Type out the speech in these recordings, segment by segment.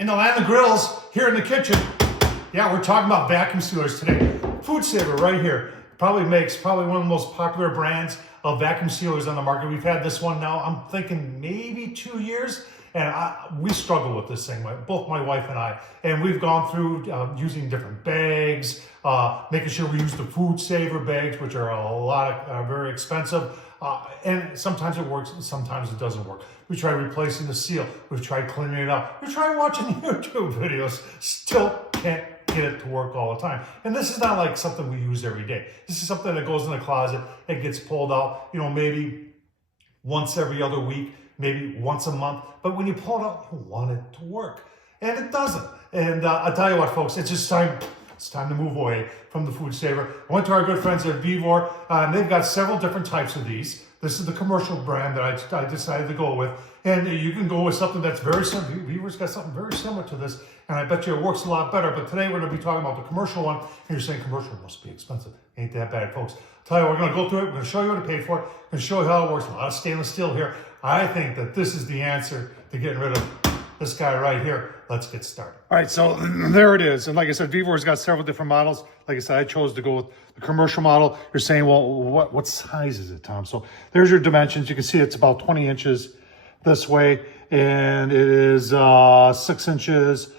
In the land of grills, here in the kitchen, yeah, we're talking about vacuum sealers today. FOODSAVER right here probably makes one of the most popular brands of vacuum sealers on the market. We've had this one now, I'm thinking maybe 2 years, and we struggle with this thing, both my wife and I. And we've gone through using different bags, making sure we use the FOODSAVER bags, which are very expensive. And sometimes it works, and sometimes it doesn't work. We tried replacing the seal. We've tried cleaning it up. We tried watching YouTube videos. Still can't get it to work all the time. And this is not like something we use every day. This is something that goes in the closet. It gets pulled out, maybe once every other week, maybe once a month. But when you pull it out, you want it to work. And it doesn't. And I'll tell you what, folks, it's just time. It's time to move away from the FOODSAVER. I went to our good friends at VEVOR, and they've got several different types of these. This is the commercial brand that I decided to go with. And you can go with something that's very similar. VEVOR's got something very similar to this, and I bet you it works a lot better. But today we're going to be talking about the commercial one, and you're saying commercial must be expensive. Ain't that bad, folks. I'll tell you, we're going to go through it. We're going to show you what to pay for it. We're going to show you how it works. A lot of stainless steel here. I think that this is the answer to getting rid of this guy right here. Let's get started. All right, so there it is. And like I said, VEVOR's got several different models. Like I said, I chose to go with the commercial model. You're saying, well, what size is it, Tom? So there's your dimensions. You can see it's about 20 inches this way, and it is 6 inches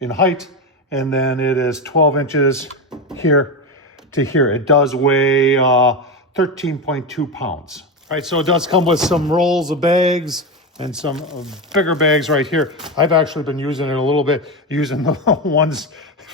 in height, and then it is 12 inches here to here. It does weigh 13.2 pounds. All right, so it does come with some rolls of bags and some bigger bags right here. I've actually been using it a little bit, using the ones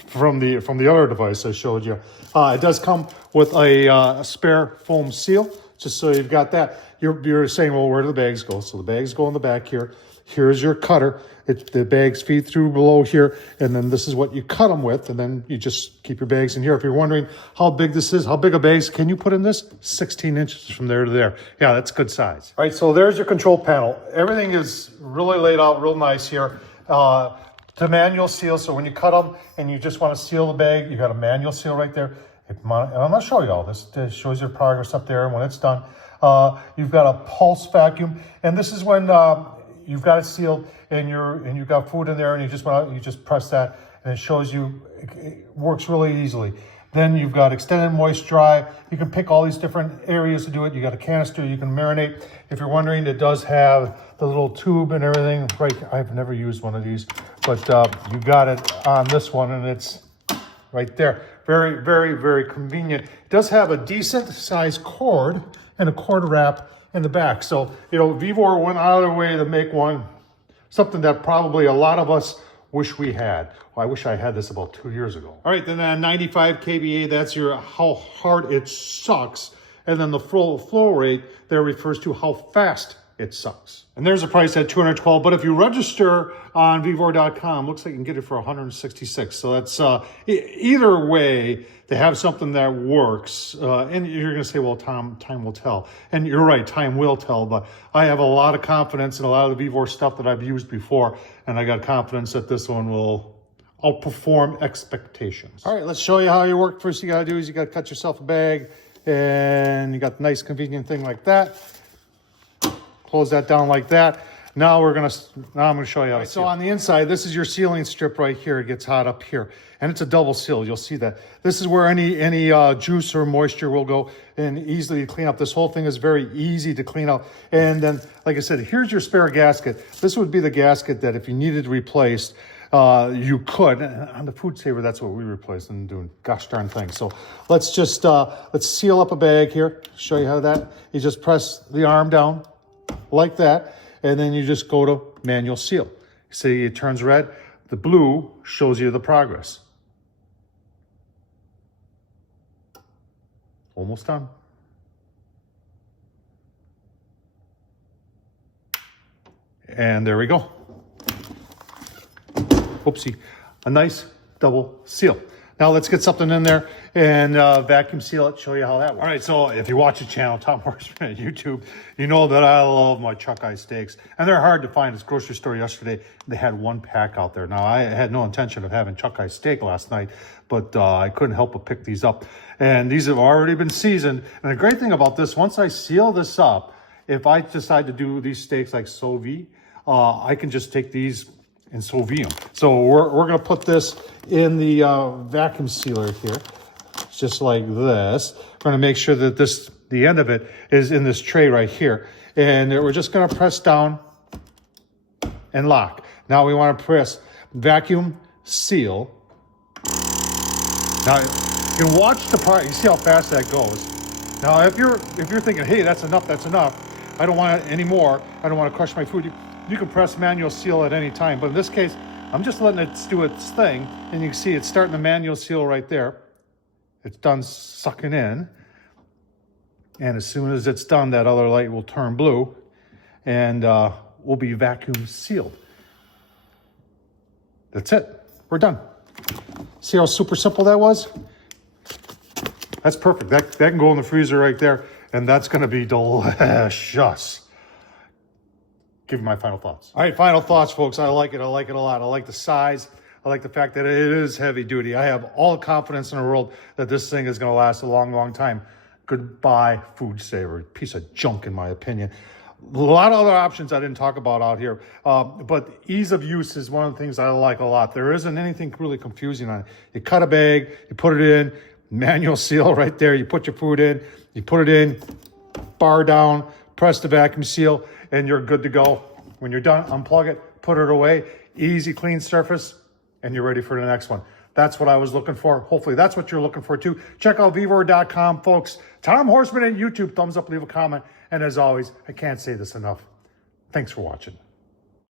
from the other device I showed you. It does come with a spare foam seal, just so you've got that. You're saying, well, where do the bags go? So the bags go in the back here. Here's your cutter. The bags feed through below here, and then this is what you cut them with, and then you just keep your bags in here. If you're wondering how big this is, how big a bags can you put in this? 16 inches from there to there. Yeah, that's good size. All right, so there's your control panel. Everything is really laid out real nice here. The manual seal, so when you cut them and you just want to seal the bag, you got a manual seal right there. And I'm going to show you all this. It shows your progress up there, and when it's done, you've got a pulse vacuum, and this is when you've got it sealed and you've got food in there, and you just press that, and it shows you it works really easily. Then you've got extended moist dry. You can pick all these different areas to do it. You got a canister, you can marinate. If you're wondering, it does have the little tube and everything. Right, I've never used one of these, but you got it on this one, and it's right there. Very, very, very convenient. It does have a decent sized cord and a cord wrap in the back. So, VEVOR went out of their way to make something that probably a lot of us wish we had. Well, I wish I had this about 2 years ago. All right, then 95 kVA, that's how hard it sucks. And then the flow rate there refers to how fast it sucks. And there's a price at $212, but if you register on VEVOR.com, looks like you can get it for $166. So that's either way, to have something that works. And you're going to say, well, Tom, time will tell. And you're right, time will tell, but I have a lot of confidence in a lot of the VEVOR stuff that I've used before, and I got confidence that this one will outperform expectations. All right, let's show you how you work. First you got to do is you got to cut yourself a bag, and you got the nice convenient thing like that. Close that down like that. Now I'm going to show you how to seal. So on the inside, this is your sealing strip right here. It gets hot up here, and it's a double seal. You'll see that. This is where any juice or moisture will go, and easily clean up. This whole thing is very easy to clean out. And then, like I said, here's your spare gasket. This would be the gasket that if you needed replaced, you could. And on the FOODSAVER, that's what we replaced and doing gosh darn things. So let's just let's seal up a bag here. Show you how that. You just press the arm down like that, and then you just go to manual seal. See, it turns red. The blue shows you the progress. Almost done. And there we go. Oopsie. A nice double seal. Now let's get something in there and vacuum seal it, show you how that works. All right, so if you watch the channel, Tom Horsman at YouTube, you know that I love my chuck eye steaks. And they're hard to find. At this grocery store yesterday, they had one pack out there. Now, I had no intention of having chuck eye steak last night, but I couldn't help but pick these up. And these have already been seasoned. And the great thing about this, once I seal this up, if I decide to do these steaks like sous vide, I can just take these and Sovium. So we're going to put this in the vacuum sealer here, just like this. We're going to make sure that the end of it is in this tray right here. And we're just going to press down and lock. Now we want to press vacuum seal. Now you can watch the part, you see how fast that goes. Now if you're thinking, hey, that's enough, I don't want it anymore, I don't want to crush my food, you can press manual seal at any time. But in this case, I'm just letting it do its thing, and you can see it's starting the manual seal right there. It's done sucking in. And as soon as it's done, that other light will turn blue, and will be vacuum sealed. That's it. We're done. See how super simple that was? That's perfect. That can go in the freezer right there, and that's going to be delicious. Give me my final thoughts. All right, final thoughts, folks. I like it. I like it a lot. I like the size. I like the fact that it is heavy duty. I have all the confidence in the world that this thing is going to last a long, long time. Goodbye, FOODSAVER. Piece of junk, in my opinion. A lot of other options I didn't talk about out here, but ease of use is one of the things I like a lot. There isn't anything really confusing on it. You cut a bag, you put it in, manual seal right there. You put your food in, you put it in, bar down, press the vacuum seal, and you're good to go. When you're done, unplug it, put it away. Easy, clean surface, and you're ready for the next one. That's what I was looking for. Hopefully that's what you're looking for too. Check out VEVOR.com, folks. Tom Horsman at YouTube. Thumbs up, leave a comment. And as always, I can't say this enough. Thanks for watching.